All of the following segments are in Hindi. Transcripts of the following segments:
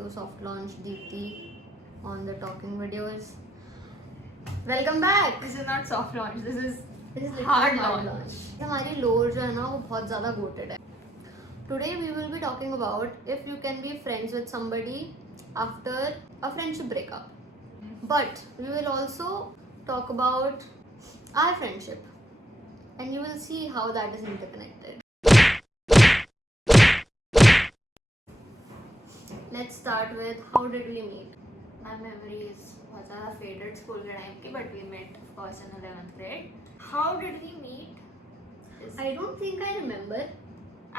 to soft launch Deepthi on the talking videos. Welcome back. This is not soft launch. This is literally hard hard launch. हमारी लोर जो है ना वो बहुत ज़्यादा goated है. Today we will be talking about if you can be friends with somebody after a friendship breakup. But we will also talk about our friendship, and you will see how that is interconnected. Let's start with how did we meet? My memory is बहुत ज़्यादा faded school के time की, but we met of course in 11th grade. How did we meet? I don't think I remember.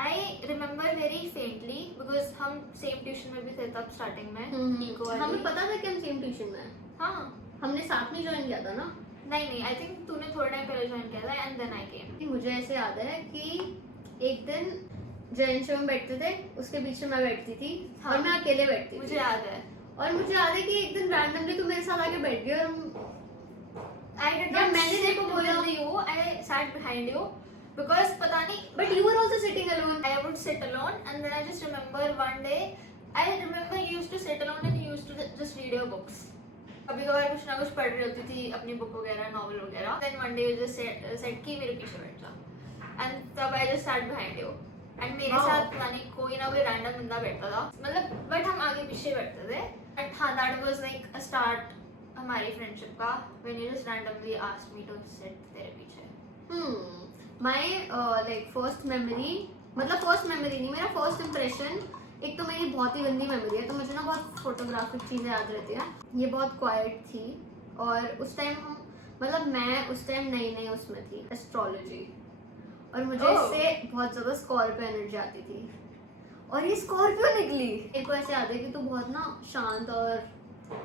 I remember very faintly because हम same tuition में भी थे तब starting में. Eco वाली. हमें पता था कि हम सेम ट्यूशन में हैं. हाँ. हमने साथ में ज्वाइन किया था ना. नहीं I think तूने थोड़ा टाइम पहले ज्वाइन किया था and then I came. मुझे ऐसे याद है कि एक दिन जैन शो में बैठते थे, उसके बीच में मैं बैठती थी. हाँ. और मैं अकेले बैठती थी. मुझे याद है. और मुझे याद है कि एक दिन रैंडमली तू मेरे साथ आके बैठ गई और I did जब not मैंने sit देखो बोला with you, I sat behind you because पता नहीं. But you were also sitting alone. I would sit alone and then I just remember one day I remember you used to sit alone and you used to just read your books. कभी कभार कुछ ना कुछ पढ़ रही होती थी अपनी बुक वगैरह नॉवल वगैरह. Then one day you just said कि मेरे पीछे बैठ जा. And तब I just sat behind you. And मेरे साथ पता नहीं कोई ना कोई रैंडम बंदा बैठता था. मतलब बट हम आगे पीछे बैठते थे. And हाँ that was like a start हमारी फ्रेंडशिप का when you just randomly asked me to sit तेरे पीछे. My like first memory, मतलब first memory नहीं, मेरा first impression, एक तो मेरी बहुत ही गंदी मेमोरी है तो मुझे ना बहुत फोटोग्राफिक चीज़ें याद रहती हैं. ये बहुत क्वाइट थी और उस टाइम हम मतलब मैं उस टाइम नई उसमें थी एस्ट्रोलॉजी और मुझे इससे बहुत ज़्यादा स्कॉर्पियो एनर्जी आती थी और ये स्कॉर्पियो निकली. मेरे को ऐसे याद है कि तू बहुत ना शांत और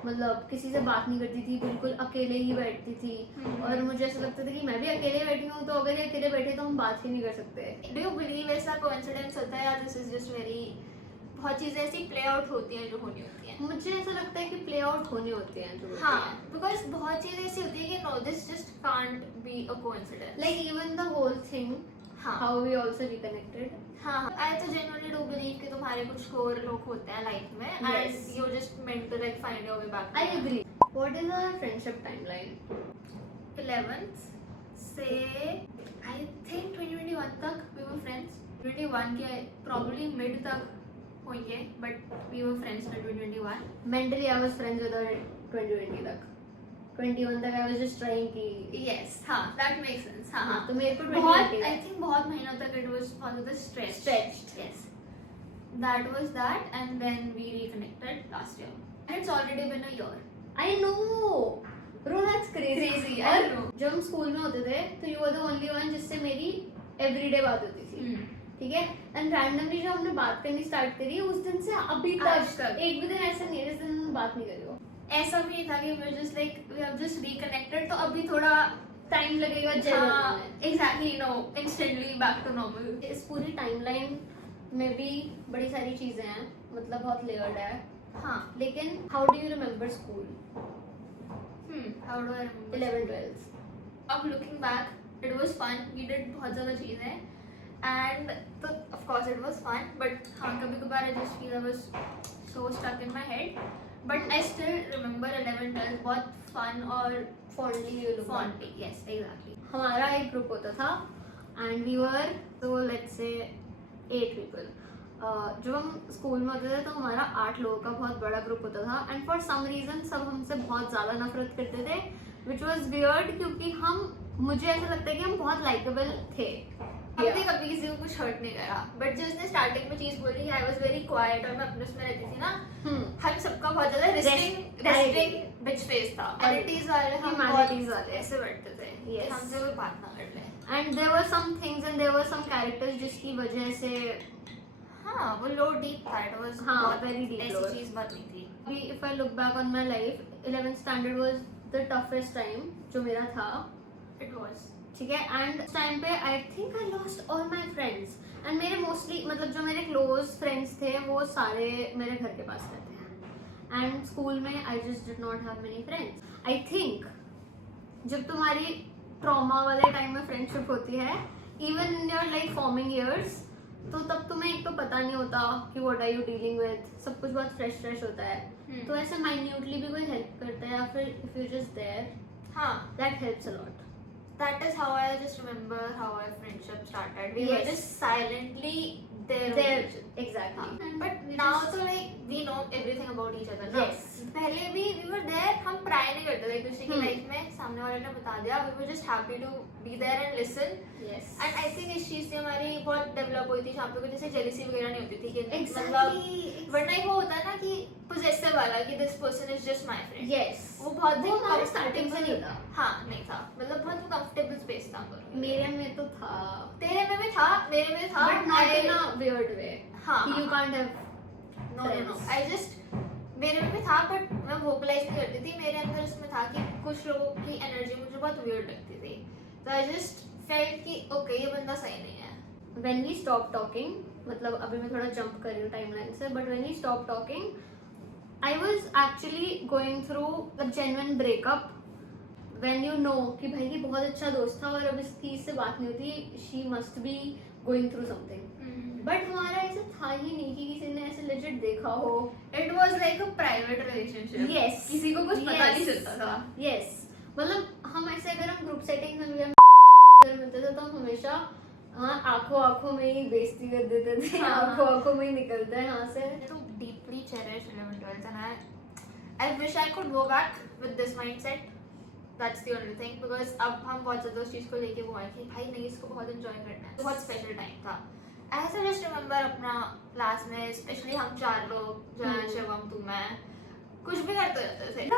मतलब किसी से बात नहीं करती थी, बिल्कुल अकेले ही बैठती थी. और मुझे ऐसा लगता था कि मैं भी अकेले बैठी हूँ तो अगर ये अकेले बैठे तो हम बात ही नहीं कर सकते. Do you believe ऐसा कोइंसिडेंस होता है या this is just very बहुत चीजें ऐसी प्ले आउट होती हैं जो होनी होती हैं. मुझे ऐसा लगता है कि प्ले आउट होने होते हैं जो हाँ बिकॉज बहुत चीजें ऐसी होती है कि no this just can't be a coincidence. Like even the whole thing हाँ हाउ वी आल्सो रिकनेक्टेड. हाँ आई तो जेन्युइनली डू बिलीव कि तुम्हारे कुछ कोर लोग होते हैं लाइफ में and you just meant to like find your way back. I agree. What is our friendship timeline? 11th से आई थिंक 2021 तक वी वर फ्रेंड्स. 21 के प्रॉब्ली मिड तक होंगे but we were friends till 2021. Mentally I was friends with her 2020 तक. 21 तक आई वाज जस्ट ट्राइंग कि यस हाँ दैट मेक्स सेंस. हाँ तो मेरे को बहुत 2020 आई थिंक बहुत महीनों तक it was for the Stretched. Yes that was that and then we reconnected last year and it's already been a year. I know bro that's crazy. Crazy, I know. जब हम स्कूल में होते थे तो you were the only one जिससे मेरी एवरीडे बात होती थी. ठीक है. एंड रैंडमली जब हमने बात करनी स्टार्ट करी उस दिन से अभी आज तक तक. एक भी दिन ऐसा नहीं है जिस दिन हमने बात नहीं करी हो. ऐसा भी था कि we just like we have just reconnected तो अभी थोड़ा टाइम लगेगा जेल हाँ होने में. Exactly no instantly back to normal. इस पूरी टाइमलाइन में भी बड़ी सारी चीजें हैं, मतलब बहुत लेयर्ड है. हाँ लेकिन how do you remember school how do I remember 11 12? अब looking back it was fun. We did बहुत ज़्यादा चीज़ें एंड तो of course it was fun but हाँ कभी कभार I just feel I was so stuck in my head but I still remember 11 12 बहुत फन और fondly you look. Fondly. Yes exactly. हमारा एक ग्रुप होता था एंड वी वर तो लेट्स से 8 पीपल. जब हम स्कूल में होते थे तो हमारा 8 लोगों का बहुत बड़ा ग्रुप होता था एंड फॉर सम रीजन सब हमसे बहुत ज़्यादा नफरत करते थे विच वॉज वियर्ड क्योंकि मुझे ऐसा लगता है कि हम बहुत लाइकेबल थे. हमने कभी किसी को कुछ हर्ट नहीं करा बट जो उसने स्टार्टिंग में चीज बोली आई वाज वेरी क्वाइट और मैं अपने उसमें रहती थी ना. हम सबका बहुत ज्यादा रेस्टिंग बिच फेस था. क्वालिटीज वाले हम Humanities वाले. ऐसे बैठते थे Yes. हमसे कोई बात ना कर ले. And there were some things and there were some characters जिसकी वजह से हाँ वो लो डीप था. इट वाज हाँ, बहुत very deep low. ऐसी चीज बननी थी. अभी if I look back on my life 11th standard was the toughest time जो मेरा था. इट वाज ठीक है. एंड उस टाइम पे I think I lost all my friends and मेरे मोस्टली मतलब जो मेरे क्लोज फ्रेंड्स थे वो सारे मेरे घर के पास रहते हैं एंड स्कूल में I just did not have many friends. I think जब तुम्हारी ट्रॉमा वाले टाइम में फ्रेंडशिप होती है even in your like forming years तो तब तुम्हें एक तो पता नहीं होता कि what are you dealing with, सब कुछ बहुत फ्रेश होता है। तो ऐसे माइन्यूटली भी कोई हेल्प करता है या फिर इफ यू जस्ट देयर, हाँ, that helps a lot. that is how I just remember how our friendship started. We were Yes. just silently there. There, exactly. But We now just- तो like we know everything about each other. ना? Yes. पहले भी we were there, हम pry नहीं करते थे एक दूसरे की Hmm. लाइफ में, सामने वाले ने बता दिया, we were just happy to be there and listen. Yes. And I think इस चीज से हमारी बहुत डेवलप हुई थी, जहाँ पे कोई जैसे जेलिसी वगैरह नहीं होती थी कि Exactly. वरना एक वो होता है ना कि possessive वाला कि this person is just my friend. Yes. वो बहुत वो हमारे starting से नहीं था। हाँ, नहीं था, मतलब बहुत कंफर्टेबल स्पेस था हम दोनों के लिए। मेरे में तो था, तेरे में भी था, मेरे में था, but not in a weird way. हाँ, कि you can't have no, friends. I just मेरे में भी था, बट मैं वोकलाइज नहीं करती थी, मेरे अंदर इसमें था कि कुछ लोगों की एनर्जी मुझे बहुत वियर्ड लगती थी, तो आई जस्ट फेल्ट कि ओके ये बंदा सही नहीं है। When we stopped talking, मतलब अभी मैं थोड़ा जंप कर रही हूँ टाइमलाइन से, but when we stopped talking, I was actually going through a genuine breakup. When you know कि भाई ये बहुत अच्छा दोस्त था और अब इसकी इससे बात नहीं होती, she must be going through something. But हमारा ऐसा था ही नहीं कि किसी ने ऐसे लेजिट देखा हो। It was like a private relationship. Yes. किसी को कुछ पता नहीं Yes. चलता था। Yes. मतलब हम ऐसे अगर हम ग्रुप सेटिंग में भी मिलते थे तो हम हमेशा आंखों में ही बेइज्जती कर देते थे, हाँ। आंखों में ही निकलते हैं यहाँ से। To deeply cherish 11th 12th and I wish I could go back with this mindset. That's the only thing, because अब हम बहुत ज़्यादा उस चीज़ को लेके वो हैं कि भाई नहीं इसको बहुत enjoy करना है, बहुत स्पेशल टाइम था। ऐसा just remember अपना क्लास में स्पेशली हम चार लोग, जैन, शिवम, तू, मैं कुछ भी करते रहते थे।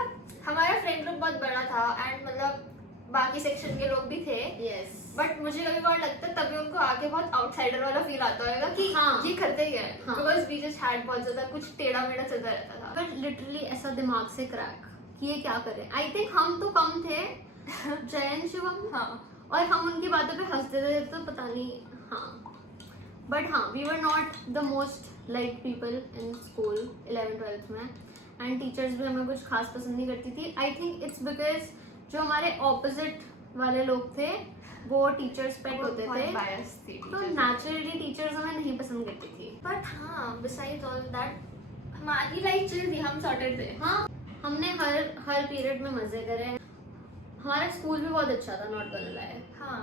हमारा फ्रेंड ग्रुप बहुत बड़ा था एंड मतलब बाकी सेक्शन के लोग भी थे, Yes. बट मुझे कभी कभार लगता है तभी उनको आके बहुत आउटसाइडर वाला फील आता होगा कि हाँ। ये करते क्या है, हाँ। बिकॉज वी जस्ट हैड बहुत ज्यादा कुछ टेढ़ा मेढ़ा चलता रहता था। बट लिटरली ऐसा दिमाग से क्रैक कि ये क्या करें। आई थिंक हम तो कम थे, जयन, शिवम, हाँ, और हम उनकी बातों पे हंसते थे तो पता नहीं। हाँ, बट हाँ, we were not the most like people in school 11th 12th में, एंड टीचर्स भी हमें कुछ खास पसंद नहीं करती थी। आई थिंक इट्स बिकॉज जो हमारे ऑपोजिट वाले लोग थे वो टीचर्स पेट होते थे, बायस थी तो नेचुरली टीचर्स हमें नहीं पसंद करती थी। बट हाँ, बिसाइड्स ऑल दैट हमारी लाइफ चिल थी, हम सॉर्टेड थे। हाँ, हमने हर पीरियड में मजे करे। हमारा स्कूल भी बहुत अच्छा था, नॉट गonna lie। हाँ,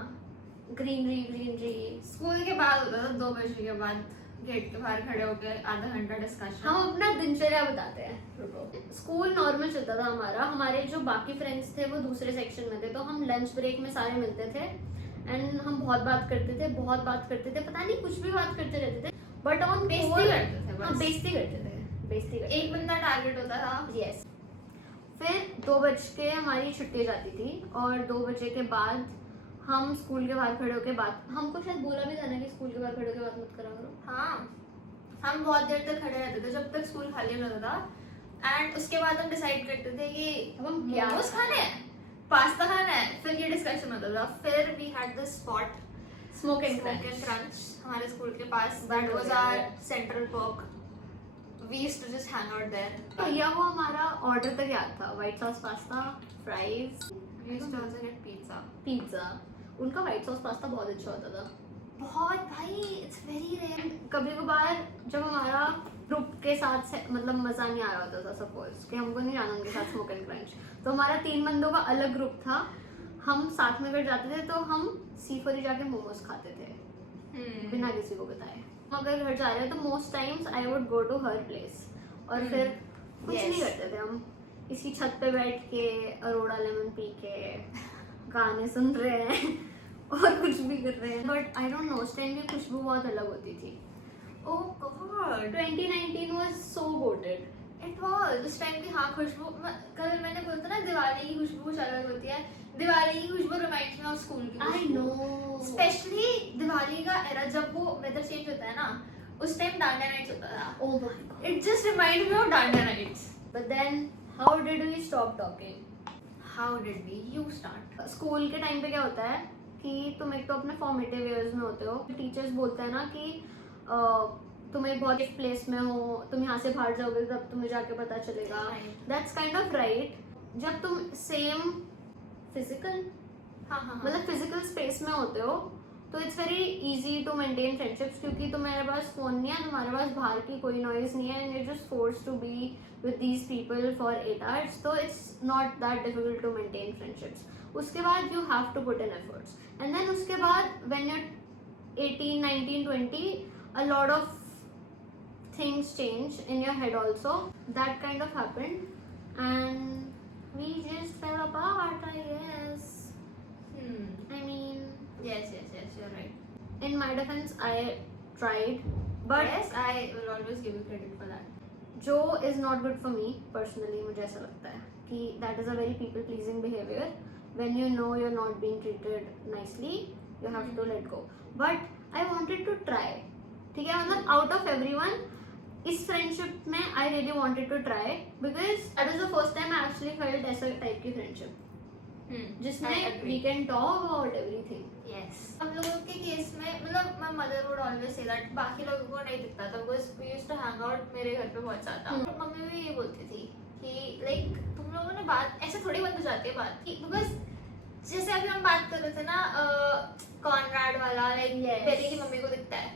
ग्रीनरी। स्कूल के बाद होता था 2 बजे के बाद गेट के बाहर खड़े होकर आधा घंटा डिस्कशन। हम अपना दिनचर्या बताते हैं। स्कूल नॉर्मल चलता था हमारा। हमारे जो बाकी फ्रेंड्स थे वो दूसरे सेक्शन में थे, तो हम लंच ब्रेक में सारे मिलते थे एंड हम बहुत बात करते थे, पता नहीं कुछ भी बात करते रहते थे, बट ऑन बेइज्जती करते थे बस। बेइज्जती करते थे। एक बंदा टारगेट होता था। यस। फिर 2 बज के हमारी छुट्टी हो जाती थी और 2 बजे के बाद हम स्कूल के बाहर खड़े होकर बात, हमको शायद बोला भी था ना कि स्कूल के बाहर खड़े होकर बात मत करा करो। हाँ, हम बहुत देर तक खड़े रहते थे जब तक स्कूल खाली नहीं होता था, एंड उसके बाद हम डिसाइड करते थे कि अब हम क्या मोमोज खाने हैं, पास्ता खाना है, फिर ये डिस्कशन होता था। फिर we had the spot smoke and crunch हमारे स्कूल के पास, that was our Central Perk. We used to just hang out there. भैया वो हमारा ऑर्डर तक याद था, white sauce pasta, fries, we used to also get pizza. उनका व्हाइट सॉस पास्ता बहुत अच्छा होता था। बहुत भाई, इट्स वेरी रेयर। कभी कभार जब हमारा ग्रुप के साथ मतलब मजा नहीं आ रहा होता था, सपोज कि हमको नहीं जाना उनके साथ स्मोक एंड क्रंच, तो हमारा 3 बंदों का अलग ग्रुप था। हम साथ में अगर जाते थे तो हम C4 जाके मोमोज खाते थे बिना किसी को बताए। अगर घर जा रहे हैं तो most times I would go to her place, और फिर कुछ नहीं करते थे हम, इसी छत पे बैठ के अरोड़ा लेमन पी के गाने सुन रहे हैं और कुछ भी कर रहे हैं। बट आई डोंट नो, उस टाइम की खुशबू बहुत अलग होती थी। Oh God, 2019 was so goated. It was उस टाइम की। हाँ, खुशबू, कल मैंने बोला था ना दिवाली की खुशबू कुछ अलग होती है। दिवाली की खुशबू रिमाइंड्स मी ऑफ स्कूल की। आई नो, स्पेशली दिवाली का एरा जब वो वेदर चेंज होता है ना, उस टाइम डांडिया नाइट्स होता था। Oh my god. It just remind me of dandiya nights. But then how did we stop talking? How did we? You start. School के टाइम पे क्या होता है कि तुम एक तो अपने फॉर्मेटिव ईयर्स में होते हो, टीचर्स बोलते हैं ना कि तुम एक बहुत एक प्लेस में हो, तुम यहाँ से बाहर जाओगे तब तुम्हें जाके पता चलेगा। That's kind of right. जब तुम सेम फिजिकल हाँ हाँ, मतलब फिजिकल स्पेस में होते हो तो it's very easy to maintain friendships, क्योंकि तुम्हारे पास फ़ोन नहीं है, तुम्हारे पास बाहर की कोई नॉइज़ नहीं है, and you just force to be with these people for 8 hours, तो it's not that difficult to maintain friendships. उसके बाद you have to put in efforts, and then उसके बाद when you 18, 19, 20, a lot of things change in your head also. That kind of happened, and we just fell apart, I guess. I mean, Yes, you're right. in my defense, I tried, but yes, I will always give you credit for that. जो is not good for me personally, मुझे ऐसा लगता है कि that is a very people pleasing behavior. When you know you're not being treated nicely, you have to let go. But I wanted to try. ठीक है, मतलब out of everyone, इस फ्रेंडशिप में I really wanted to try because that was the first time I actually felt ऐसा टाइप की फ्रेंडशिप जिसमें I agree. we can talk about everything. Yes. हम लोगों के केस में मतलब my mother would always say that बाकी लोगों को नहीं दिखता था because we used to hang out मेरे घर पे बहुत ज्यादा. मम्मी भी ये बोलती थी कि like तुम लोगों ने बात ऐसे थोड़ी बंद हो जाती है बात कि because जैसे अभी हम बात कर रहे थे ना कॉनराड वाला like Yes. बेली की मम्मी को दिखता है,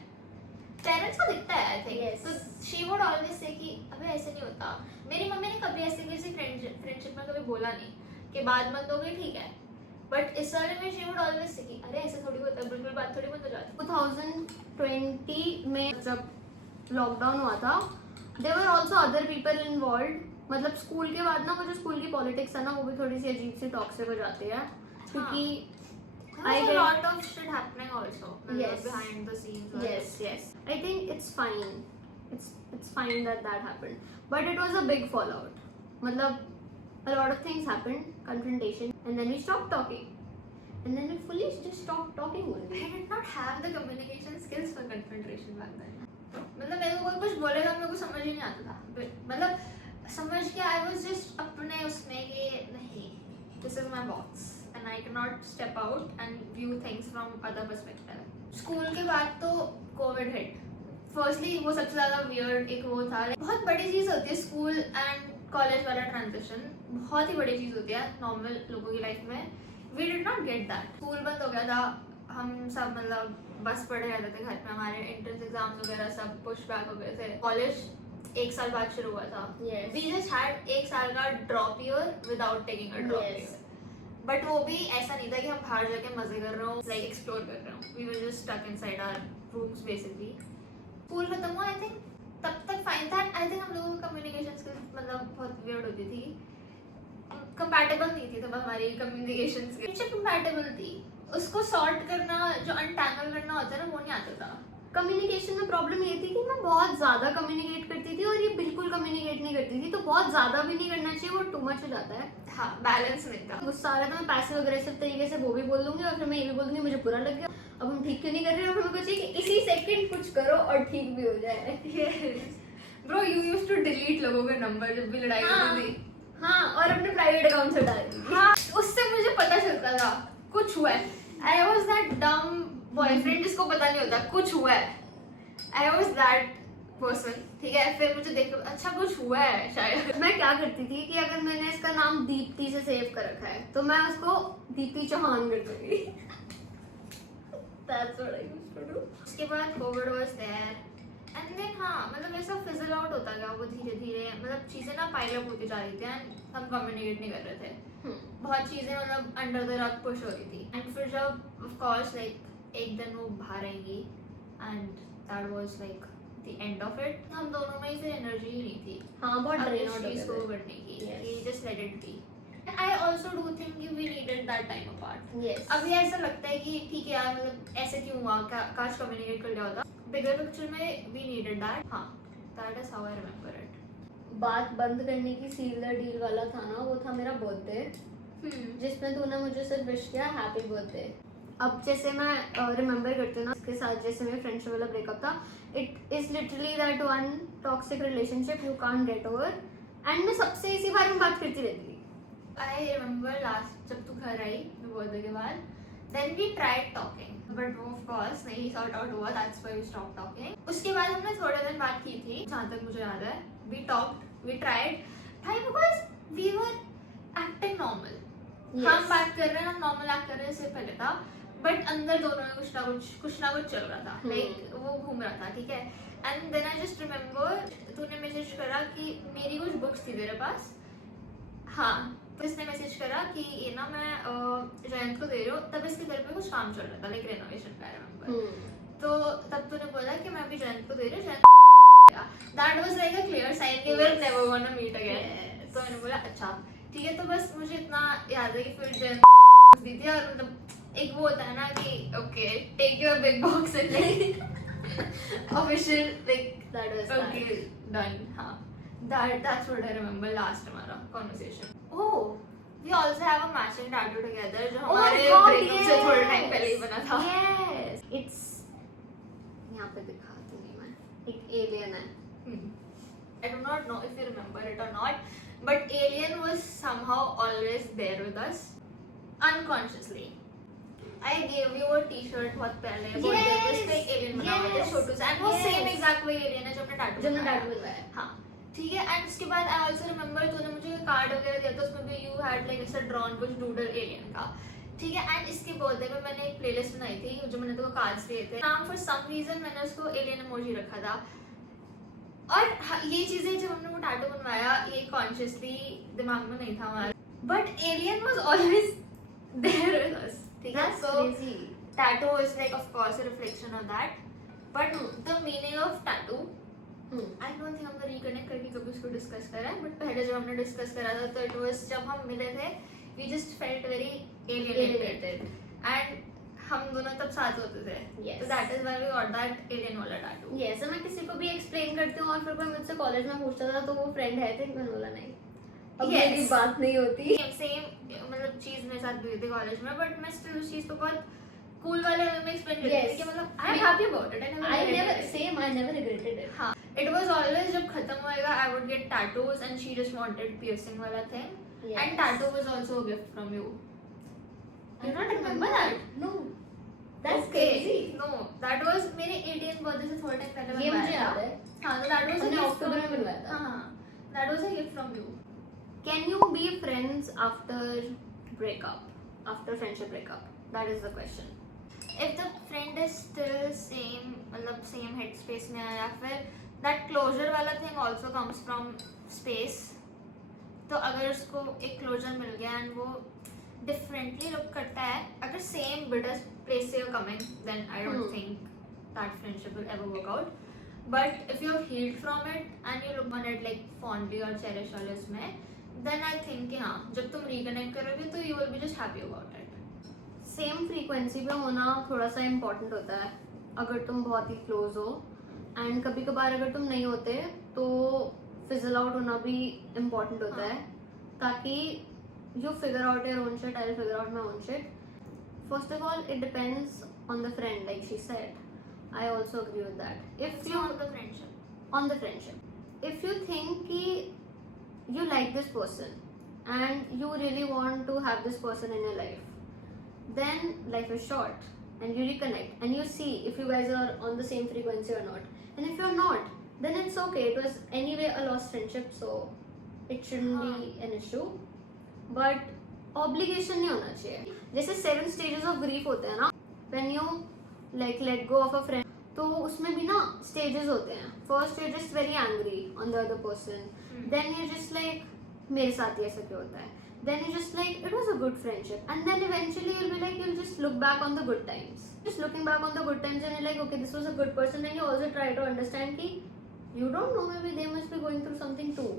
पेरेंट्स को दिखता है आई थिंक. Yes. तो शी वुड ऑलवेज से कि अबे ऐसे नहीं होता. मेरी मम्मी ने कभी ऐसे किसी फ्रेंडशिप में कभी बोला नहीं कि बात बंद हो गई ठीक है, बट इस वाले में शी वुड ऑलवेज से कि अरे ऐसे थोड़ी होता है, बिल्कुल बात थोड़ी बंद हो जाती. 2020 में जब लॉकडाउन हुआ था, there were also other people involved. मतलब स्कूल के बाद ना वो जो स्कूल की पॉलिटिक्स है ना, वो भी थोड़ी सी अजीब सी टॉक्सिक हो जाती है, क्योंकि There was a lot of shit happening also. Yes. Behind the scenes. yes, I think it's fine. It's fine that happened, but it was a big fallout. मतलब a lot of things happened, confrontation, and then we stopped talking, and then we fully just stopped talking only. I did not have the communication skills for confrontation back then. मतलब मेरे को कोई कुछ बोलेगा मेरे को समझ ही नहीं आता था. मतलब समझ के I was just अपने उसमें कि नहीं, this is my box and I cannot step out and view things from other perspective. School के बाद तो कोविड हिट. फर्स्टली वो सबसे ज्यादा वियर्ड एक वो था. बहुत बड़ी चीज होती है स्कूल एंड कॉलेज वाला ट्रांजिशन, बहुत ही बड़ी चीज होती है नॉर्मल लोगों की लाइफ में. We did not get that. School बंद हो गया था, हम सब मतलब बस पढ़े रहते थे घर पे, हमारे एंट्रेंस एग्जाम्स वगैरह सब पुश बैक हो गए थे. कॉलेज 1 साल बाद शुरू हुआ था. Yes. वी जस्ट हैड 1 साल का drop year without taking a drop Yes. Year. But वो भी ऐसा नहीं था कि हम बाहर जाके मजे कर रहे हो, लाइक एक्सप्लोर कर रहे हो. We were just stuck inside our rooms basically. School खत्म हुआ आई थिंक तब तक फाइन था. आई थिंक हम लोगों की कम्युनिकेशन स्किल्स मतलब बहुत वियर्ड होती थी, कंपैटिबल नहीं थी तब हमारी कम्युनिकेशन स्किल्स. कंपैटिबल थी, उसको सॉर्ट करना जो अनटैंगल करना होता है ना वो नहीं आता था. कम्युनिकेशन में प्रॉब्लम ये थी कि मैं बहुत ज्यादा कम्युनिकेट करती थी और ये बिल्कुल कम्युनिकेट नहीं करती थी, तो बहुत ज्यादा भी नहीं करना चाहिए, वो टू मच हो जाता है. हाँ, बैलेंस नहीं था. गुस्सा आ रहा था, मैं पैसिव अग्रेसिव तरीके से वो भी बोल दूंगी और फिर मैं ये भी बोल दूंगी मुझे बुरा लग गया, अब हम ठीक क्यों नहीं कर रहे हैं, और फिर मेरे को चाहिए कि इसी सेकंड कुछ करो और ठीक भी हो जाए. Bro you used to delete लोगों के नंबर जब भी लड़ाई होती थी. हाँ, और अपने प्राइवेट अकाउंट से हटा दी. हाँ, उससे मुझे पता चलता था कुछ हुआ है. I was that dumb boyfriend जिसको पता नहीं होता कुछ हुआ है. I was that person. ठीक है, फिर मुझे देख अच्छा कुछ हुआ है शायद. मैं क्या करती थी कि अगर मैंने इसका नाम दीप्ति से सेव कर रखा है तो मैं उसको दीप्ति चौहान कर दूंगी. That's what I used to do. उसके बाद Covid was there and then हाँ मतलब ऐसा फिजल आउट होता गया वो धीरे धीरे. मतलब चीजें ना पाइल अप होती जा रही थी एंड हम कम्युनिकेट नहीं कर रहे थे. बहुत चीजें मतलब अंडर द रग पुश हो रही थी. एंड फिर जब ऑफ कोर्स लाइक एक दिन वो बाहर आएंगी and that was like the end of it. हम दोनों में ही फिर एनर्जी ही नहीं थी हाँ, बहुत अब ड्रेन इस आउट हो चीज को गया. करने की. Yes. कि just let it be. I also do think we needed that time apart. Yes. अभी ऐसा लगता है कि ठीक है यार मतलब ऐसे क्यों हुआ, काश कम्युनिकेट कर लिया होता. बिगर पिक्चर में वी नीडेड दैट. हाँ, that is how I remember it. बात बंद करने की सील द डील वाला था ना, वो था मेरा बर्थडे, जिसमें तूने मुझे सिर्फ विश किया हैप्पी बर्थडे. अब जैसे मैं रिमेंबर करती हूँ ना, उसके साथ जैसे मेरे फ्रेंडशिप वाला ब्रेकअप था, it is literally that one toxic relationship you can't get over. And मैं सबसे इसी बारे में बात करती रहती थी. आई रिमेंबर लास्ट जब तू घर आई बर्थडे के बाद, then we tried talking but वो ऑफ कोर्स नहीं सॉर्ट आउट हुआ. That's why we stop talking. उसके बाद हमने थोड़े दिन बात की थी जहाँ तक मुझे याद है. वी टॉक्ड, वी ट्राइड भाई because we were acting normal. हम बात कर रहे हैं, हम नॉर्मल एक्ट कर रहे हैं, इससे पहले था. बट अंदर दोनों में कुछ ना कुछ चल रहा था, लाइक वो घूम रहा था, ठीक है। And then I just remember तूने मैसेज करा कि मेरी कुछ बुक्स थी तेरे पास, हाँ, तो इसने मैसेज करा कि ये ना मैं जयंत को दे रही हूँ, तब इसके घर पे कुछ काम चल रहा था, लाइक रेनोवेशन का, रिमेम्बर। तो तब तूने बोला कि मैं अभी जयंत को दे रही हूँ, that was like a clear sign कि we're never gonna meet again। तो मैंने बोला अच्छा ठीक है। तो बस मुझे इतना याद है कि फिर जयंत दी थी, और मतलब एक वो होता है ना कि okay take your big box and like official, like That was okay done, हाँ, that's what I remember last हमारा conversation। Oh, we also have a matching tattoo together जो हमारे breakup से थोड़े टाइम पहले ही बना था। Yes, it's यहाँ पे दिखा दूंगी मैं, एक एलियन है। I do not know if you remember it or not, but alien was somehow always there with us unconsciously। I gave you a t-shirt बहुत पहले, birthday पे उस पे alien बना हुआ था छोटू सा, and वो same exact वही alien है जो अपने tattoo जो मैंने बनाया। tattoo बनवाया। हाँ ठीक है। एंड उसके बाद आई ऑल्सो रिमेम्बर तूने मुझे कार्ड वगैरह दिया था, उसमें भी यू हैड लाइक ऐसा ड्रॉन कुछ डूडल एलियन का, ठीक है। एंड इसके बर्थडे पे मैंने एक प्लेलिस्ट बनाई थी जो मैंने तो कार्ड्स दिए थे, नाम फॉर सम रीजन मैंने उसको एलियन इमोजी रखा था। और ये चीजें जब हमने वो टैटू बनवाया ये कॉन्शियसली दिमाग में नहीं था हमारे, but alien was always there with us, ठीक है। That's so crazy. Tattoo is like of course a reflection of that, but the meaning of tattoo I don't think हमने रिकनेक्ट करके कभी उसको डिस्कस करा है, बट पहले जब हमने डिस्कस करा था तो इट वाज जब हम मिले थे, we just felt very alienated, and हम दोनों तब साथ होते थे। Yes. तो that is why we got that alien वाला टैटू। Yes, मैं किसी को भी एक्सप्लेन करती हूँ और फिर कोई मुझसे कॉलेज में पूछता था तो वो फ्रेंड है थे, मैंने बोला नहीं, अब Yes. मेरी बात नहीं होती। सेम मतलब चीज मेरे साथ हुई थी कॉलेज में, बट मैं स्टिल उस चीज को बहुत कूल वाले वे में एक्सप्लेन करती थी कि मतलब I am happy about it, I never regretted it. हाँ, it was always जब खत्म होएगा I would get tattoos and she just wanted piercing वाला thing, Yes. and tattoo was also a gift from you। You don't remember that? No. That's Okay. crazy. No, that was मेरे 18th birthday से थोड़े टाइम पहले ये मुझे बनवाया याद था। है। हाँ, तो that was a हमने gift अक्टूबर from में बनवाया था। हाँ, that was a gift from you। Can you be friends after breakup? After friendship breakup? That is the question. If the friend is still same मतलब same headspace में है, या फिर that closure वाला thing also comes from space, तो अगर उसको एक closure मिल गया and वो differently look करता है, अगर same bitter place से you're coming, then I don't think that friendship will ever work out। But if you're healed from it and you look on it like fondly or cherish all इसमें, then I think कि हाँ, जब तुम reconnect करोगे तो you will be just happy about it। Same frequency पे होना थोड़ा सा इम्पोर्टेंट होता है अगर तुम बहुत ही क्लोज हो, एंड कभी कभार अगर तुम नहीं होते तो फिजल आउट होना भी इम्पोर्टेंट होता है, ताकि you figure out your own shit, I'll figure out my own shit. First of all, it depends on the friend, like she said. I also agree with that. If you on the friendship, on the friendship, if you think ki you like this person and you really want to have this person in your life, then life is short and you reconnect and you see if you guys are on the same frequency or not. And if you're not, then it's okay. It was anyway a lost friendship, so it shouldn't be an issue. But obligation नहीं होना चाहिए। जैसे 7 stages of grief होते हैं ना, when you like let go of a friend, तो उसमें भी ना stages होते हैं। First you're just very angry on the other person, then you're just like मेरे साथ ही ऐसा क्यों होता है, then you're just like it was a good friendship, and then eventually you'll be like you'll just look back on the good times, just looking back on the good times and you're like okay this was a good person, and you also try to understand कि you don't know maybe they must be going through something too।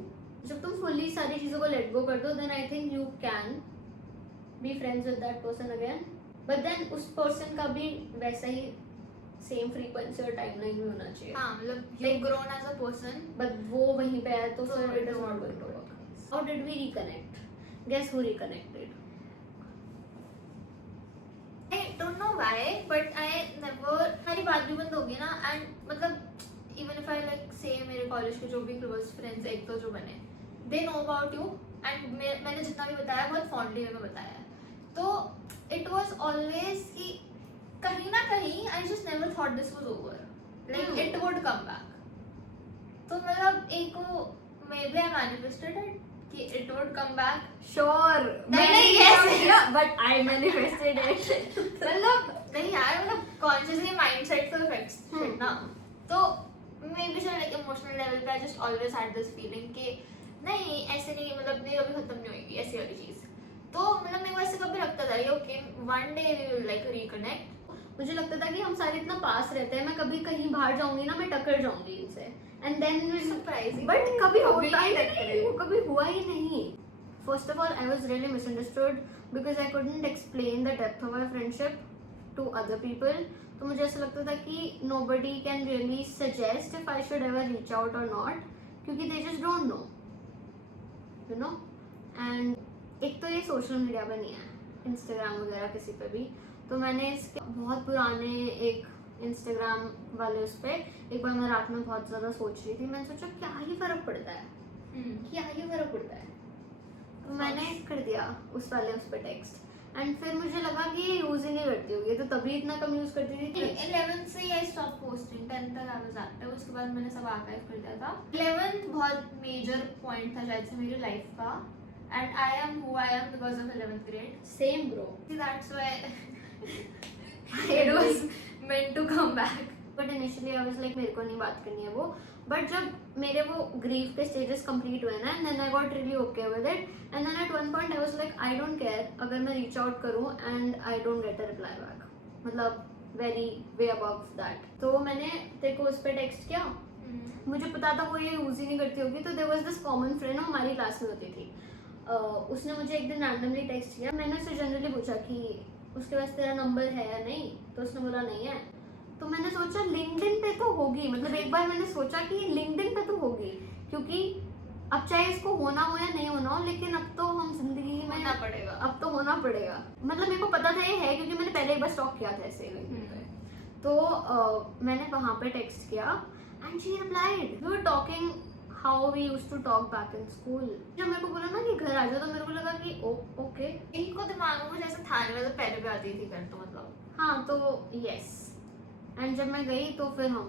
जब तुम fully सारी चीज़ों को let go कर दो then I think you can be friends with that person again, but then उस person का भी वैसा ही same frequency और time नहीं होना चाहिए। हाँ मतलब you've grown as a person, but वो वहीं पे है तो So फिर it it is not won't going to work. work। How did we reconnect? Guess who reconnected? I don't know why, but I never हमारी बात भी बंद होगी ना, and मतलब even if I like say मेरे कॉलेज के जो भी close friends एक तो जो बने, they know about you, and मैंने जितना भी बताया बहुत fondly में बताया है, तो it was always कि कहीं ना कहीं I just never thought this was over, like it would come back। तो मतलब एक को maybe I manifested it कि it would come back. Sure नहीं, yes. But I manifested it. मतलब नहीं यार, मतलब कॉन्शियसली माइंडसेट तो इफेक्ट्स ना. तो मे बी शायद लाइक इमोशनल लेवल पे I just always had this feeling कि नहीं ऐसे नहीं, मतलब नहीं अभी खत्म नहीं होगी ऐसी वाली चीज. तो मतलब मेरे को ऐसे कभी लगता था कि okay one day we will like reconnect. मुझे लगता था कि हम सारे इतना पास रहते हैं, मैं कभी कहीं बाहर जाऊंगी ना, मैं टक्कर जाऊंगी इनसे. एंड देन सरप्राइजिंग, बट कभी होता नहीं ही टक्करे. नहीं, वो कभी हुआ ही नहीं. First of all I was really misunderstood because I couldn't explain the depth of our friendship to other people. तो मुझे ऐसा लगता था कि nobody can really suggest if I should ever reach out और नॉट, क्योंकि they just don't know, you know. And एक तो ये सोशल मीडिया पे नहीं है, इंस्टाग्राम वगैरह किसी पे भी. तो मैंने इसके बहुत पुराने एक इंस्टाग्राम वाले उस पे एक बार मैं रात में बहुत ज़्यादा सोच रही थी. मैंने सोचा क्या ही फर्क पड़ता है, क्या ही फर्क पड़ता है. तो मैंने कर दिया उस वाले उस पे टेक्स्ट. एंड फिर मुझे लगा कि ये यूज़ ही नहीं करती होगी, तो तभी इतना कम यूज़ करती थी. 11th से ही आई स्टॉप पोस्टिंग. 10th तक आई वाज एक्टिव, उसके बाद मैंने सब आर्काइव कर दिया था. 11th बहुत मेजर पॉइंट था शायद से मेरी लाइफ का. And I am who I am because of 11th grade. Same bro. That's why it was meant to come back. But initially I was like मेरे को नहीं बात करनी है वो. बट जब मेरे वो ग्रीफ के स्टेजेस कंप्लीट हुए ना, and then I got really okay with it. And then at one point I was like I don't care अगर मैं रीच आउट करूं and I don't get a reply back, मतलब वेरी वे अबव दैट. तो मैंने तेरे को उस पर टेक्स्ट किया. मुझे पता था वो ये यूज ही नहीं करती होगी. तो there was this common friend हमारी क्लास में होती थी. उसने मुझे एक दिन रैंडमली टेक्स्ट किया. मैंने उससे जनरली पूछा कि उसके पास तेरा नंबर है या नहीं, तो उसने बोला नहीं है. तो मैंने सोचा लिंक्डइन पे तो होगी, मतलब एक बार मैंने सोचा कि लिंक्डइन पे तो होगी, क्योंकि अब चाहे इसको होना हो या नहीं होना हो, लेकिन अब तो हम जिंदगी में होना पड़ेगा. अब तो होना पड़ेगा. मतलब मेरे को पता था ये है क्योंकि मैंने पहले एक बार स्टॉक किया था ऐसे LinkedIn पे. तो मैंने वहाँ पे टेक्स्ट किया and she replied. We were talking how we used to talk back in school. जब मेरे को बोला ना कि घर आ जाओ, तो मेरे को लगा कि ओके. इनको दिमाग में कुछ ऐसा था नहीं, मतलब पहले भी आती थी घर. तो मतलब हाँ, तो यस. एंड जब मैं गई तो फिर हम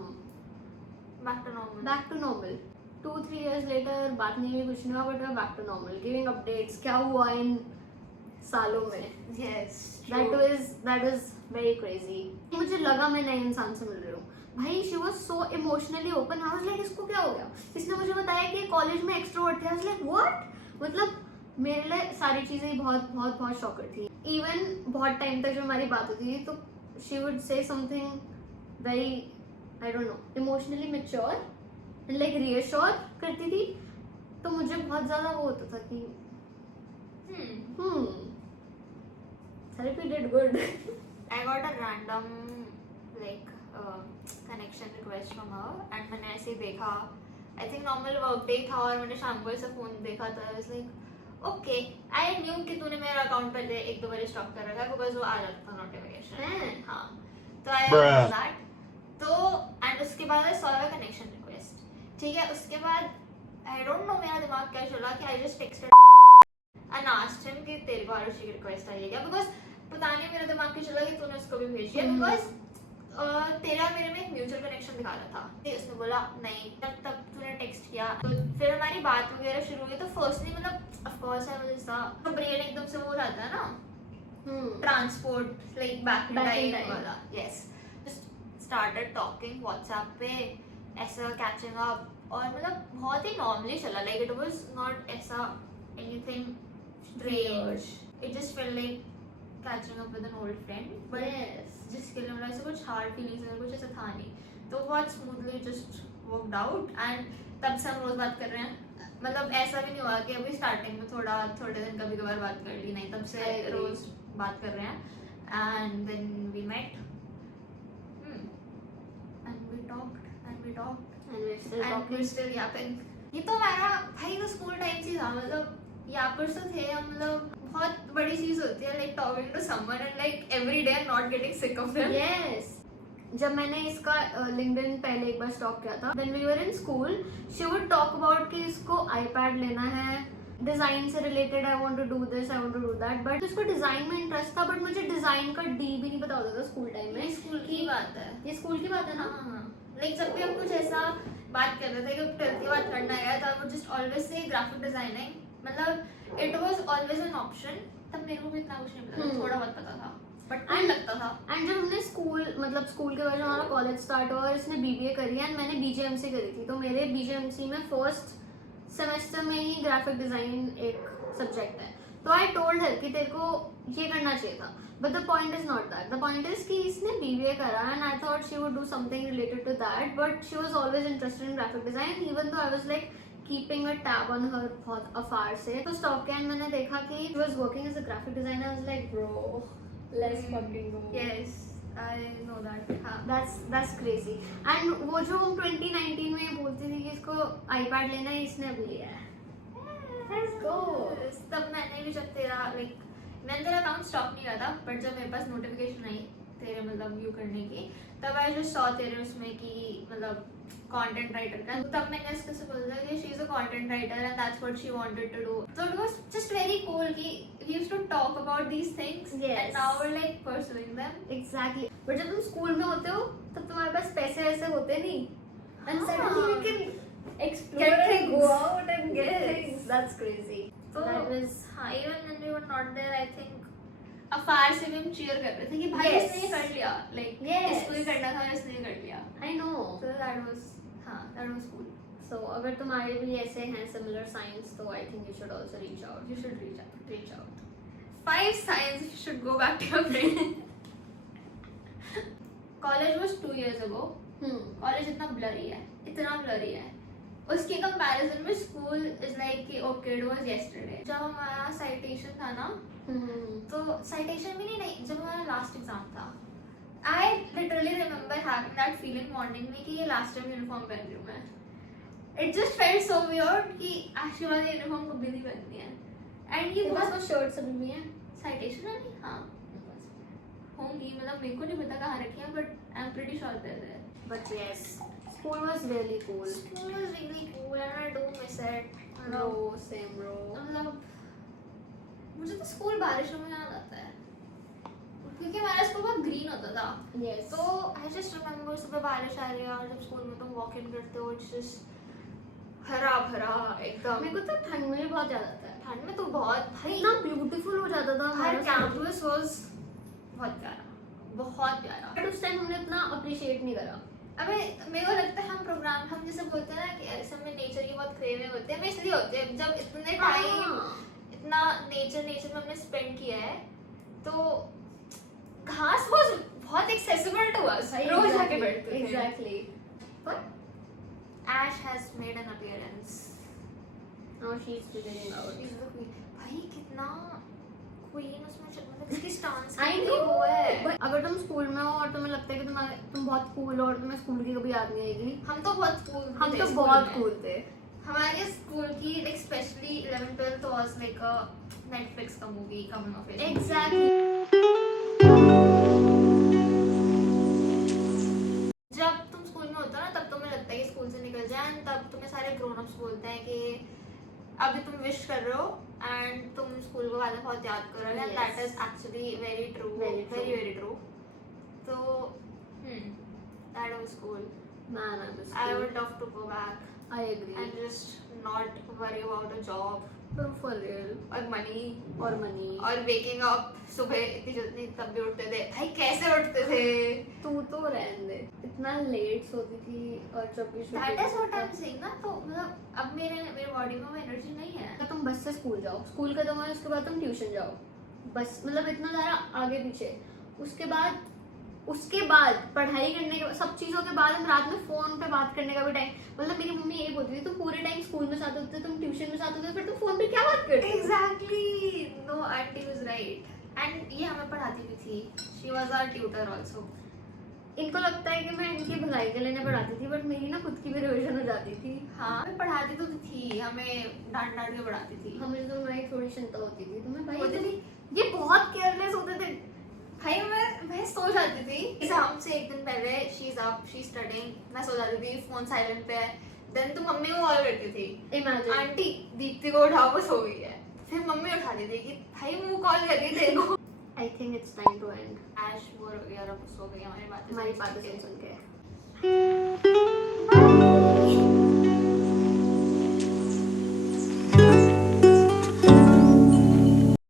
back to normal. 2-3 years later बात नहीं हुई, कुछ नहीं हुआ, but back to normal, giving updates क्या हुआ इन सालों में. Yes, that was very crazy. मुझे लगा मैं नए इंसान से मिल रही हूँ. भाई she was so emotionally open. I was like इसको क्या हो गया. इसने मुझे बताया कि कॉलेज में एक्सट्रोवर्ट थे. आई वाज लाइक व्हाट. मतलब मेरे लिए सारी चीजें बहुत बहुत बहुत शॉकर थी. इवन बहुत टाइम तक जब हमारी बात होती थी तो she would say something very I don't know emotionally mature and like reassure करती थी. तो मुझे बहुत ज्यादा वो होता था कि therapy did good. I got a random like connection request from her and मैंने ऐसे ही देखा. I think normal work day था और मैंने शाम को ऐसा फोन देखा था. I was like okay, I knew कि तूने मेरा अकाउंट पहले 1-2 बार स्टॉक कर रखा है because वो आ जाता था नोटिफिकेशन. हाँ, तो I was that. तो and उसके बाद I saw a connection request. ठीक है, उसके बाद I don't know मेरा दिमाग क्या चला कि I just texted and asked him कि तेरे को आरुषि की रिक्वेस्ट आई है क्या. बिकॉज पता नहीं मेरा दिमाग क्यों चला कि तूने उसको भी भेजी है. बिकॉज तेरा मेरे में एक म्यूचुअल कनेक्शन दिखा रहा था. उसने बोला नहीं. तब तूने टेक्स्ट किया तो फिर हमारी बात वगैरह शुरू हुई. तो फर्स्टली मतलब ऑफ कोर्स है मुझे सा ब्रेन एकदम से वो रहता है ना transport like back in time वाला. Yes, just started talking WhatsApp पे ऐसा कैचिंग अप. और मतलब बहुत ही नॉर्मली चला. लाइक इट वाज नॉट ऐसा anything strange. It just felt like catching up with an old friend. But yes, जिसके लिए मतलब ऐसे कुछ hard feelings वगैरह कुछ ऐसा था नहीं. तो बहुत smoothly just worked out and तब से हम रोज बात कर रहे हैं. मतलब ऐसा भी नहीं हुआ कि अभी स्टार्टिंग में थोड़े दिन कभी कभार बात कर ली. नहीं, तब से रोज बात कर रहे हैं. And then we met and we talked and we're still yapping. ये तो हमारा भाई वो स्कूल टाइम से था. मतलब यापर्स तो थे हम. मतलब बहुत बड़ी चीज होती है like talking to someone and like every day not getting sick of them. Yes. जब मैंने इसका लिंक्डइन पहले एक बार स्टॉक किया था, when we were in school, she would talk about कि इसको आईपैड लेना है, डिजाइन से related, I want to do this, I want to do that. But उसको डिजाइन में इंटरेस्ट था, बट मुझे डिजाइन का डी भी नहीं पता होता था स्कूल टाइम में. स्कूल की बात है. ये स्कूल की बात है ना. हाँ, लाइक जब भी हम कुछ ऐसा बात कर रहे थे कि 12th की बात करना है तो I would just always say graphic designing मतलब it was always an option. तब मेरे को भी इतना कुछ नहीं पता था, थोड़ा बहुत पता था बट And- लगता था. एंड जब हमने स्कूल के बाद जब हमारा कॉलेज स्टार्ट हुआ और इसने बीबीए करी है एंड मैंने बीजेएमसी करी थी, तो मेरे बीजेएमसी में फर्स्ट सेमेस्टर में ही ग्राफिक डिजाइन एक सब्जेक्ट है. तो आई टोल्ड हर कि तेरे को ये करना चाहिए था, but the point is not that. The point is कि इसने बीबीए करा and I thought she would do something related to that, but she was always interested in graphic design even though I was like keeping a tab on her बहुत अफार से. तो स्टॉक के एंड मैंने देखा कि she was working as a graphic designer. I was like bro let's fucking go. Yes I know that. हाँ That's crazy. And वो जो हम 2019 में बोलती थी कि इसको iPad लेना है, इसने अभी लिया है. Let's go. तब मैंने भी जब तेरा लाइक मैंने तेरा अकाउंट स्टॉप नहीं करा था, बट जब मेरे पास नोटिफिकेशन आई तेरे मतलब व्यू करने की, तब आई जस्ट सॉ तेरे उसमें कि मतलब कंटेंट राइटर का. तब मैंने इसके से बोला कि she is a content writer and that's what she wanted to do. So it was just very cool कि we used to talk about these things Yes. and now we're like pursuing them. Exactly. But जब तुम स्कूल में होते हो तब तुम्हारे पास पैसे ऐसे होते नहीं. And suddenly you can Explore get and things. go out and get Yes. things. That's crazy. तो That was हाँ, even when we were not there, I think अफार से भी हम cheer कर रहे थे कि भाई Yes. इसने ये कर लिया, like Yes. इसको ही करना था, इसने ये कर लिया. I know. So that was हाँ, that was cool. So अगर तुम्हारे भी ऐसे हैं similar signs, तो I think you should also reach out. You should reach out. Reach out. 5 signs you should go back to your friend. College was 2 years ago. College इतना blurry है, इतना blurry है. उसके कंपैरिजन में स्कूल इज लाइक कि ओके इट वाज यस्टरडे. जब हमारा साइटेशन था ना, तो साइटेशन भी नहीं, जब हमारा लास्ट एग्जाम था, I literally remember having that feeling morning में कि ये लास्ट टाइम यूनिफॉर्म पहन रही हूँ मैं. It just felt so weird कि एक्चुअली वाली यूनिफॉर्म कभी नहीं पहननी है. एंड ये बहुत शर्ट्स अभी भी हैं. साइटेशन है नहीं, हाँ होंगी, मतलब मेरे को नहीं पता कहाँ रखी है, but I am pretty sure there है. But yes, school was really cool. School was really cool and I do miss it. Bro, same bro. मतलब मुझे तो स्कूल बारिशों में याद आता है, क्योंकि हमारा स्कूल बहुत ग्रीन होता था. Yes. तो आई जस्ट रिमेम्बर सुबह बारिश आ रही है और जब स्कूल में तुम वॉक इन करते हो, इट्स जस्ट हरा भरा एकदम. मेरे को तो ठंड में भी बहुत याद आता है. ठंड में तो बहुत भाई इतना ब्यूटीफुल हो जाता था हर हमारा कैंपस वाज बहुत प्यारा, बहुत प्यारा. बट उस टाइम हमने इतना अप्रिशिएट नहीं करा. अबे मेरे को लगता है हम प्रोग्राम, हम जैसे बोलते हैं ना कि ऐसे में नेचर की बहुत क्रेविंग होती है, हमें इसलिए होती है जब इतने टाइम इतना नेचर में हमने स्पेंड किया है, तो घास वाज बहुत एक्सेसिबल टू अस, रोज जाके बैठते थे. Exactly. But Ash has made an appearance. Now she's figuring out. She's the queen. भाई कितना क्वीन उसमें मतलब इसकी स्टांस I की know. वो है. But अगर तुम स्कूल में हो और तुम्हें लगता है कि तुम बहुत कूल हो और तुम्हें स्कूल की कभी याद नहीं आएगी, हम तो बहुत कूल, हम तो बहुत कूल थे. हमारे स्कूल की like specially 11th 12th was like a Netflix का movie coming of age. Exactly. जब तुम स्कूल में होते हो ना, तब तुम्हें लगता है कि स्कूल से निकल जाए, and तब तुम्हें सारे ग्रोन अप्स बोलते हैं कि अभी तुम विश कर रहे हो एंड तुम स्कूल को वाले बहुत याद कर रहे हो, and that is actually very true, Very true. Very true. तो that was school. Man, I was I cool. would love to go back I agree. and just not worry about a job But for real. or money और money. और waking up सुबह इतनी जल्दी तब भी उठते थे. भाई कैसे उठते थे? तू तो रहने दे. इतना लेट सोती थी और जब भी That is what I'm saying ना. तो मतलब अब मेरे बॉडी में वो एनर्जी नहीं है. अगर तुम बस से स्कूल जाओ, स्कूल खत्म हो उसके बाद तुम ट्यूशन जाओ, बस मतलब इतना ज़्यादा आगे पीछे. उसके बाद पढ़ाई करने के बाद, सब चीज़ों के बाद हम रात में फ़ोन पे बात करने का भी टाइम, मतलब मेरी मम्मी यही बोलती थी तुम पूरे टाइम स्कूल में साथ होते, तुम ट्यूशन में साथ होते, फिर तुम फ़ोन पे क्या बात करते? Exactly. No, auntie was right. And ये हमें पढ़ाती भी थी. She was our tutor also. इनको लगता है कि मैं इनकी भलाई के लिए पढ़ाती थी, बट मेरी ना खुद की भी रिविजन हो जाती थी. हाँ हमें पढ़ाती तो थी, हमें डांट के पढ़ाती थी. हमें तो मैं थोड़ी चिंता होती थी, तुम्हें भाई होती थी. ये बहुत केयरलेस होते थे. भाई मैं सो जाती थी एग्जाम से एक दिन पहले. She is up, she studying, मैं सो जाती थी, फोन साइलेंट पे है. देन तो मम्मी को कॉल करती थी, इमेजिन. आंटी दीप्ति को उठाओ वो सो गई है. फिर मम्मी उठाती थी कि भाई वो कॉल कर रही थी. I think it's time to end. Ash bore हो गया और अब सो गई हमारी बातें हमारी बातें सुन के.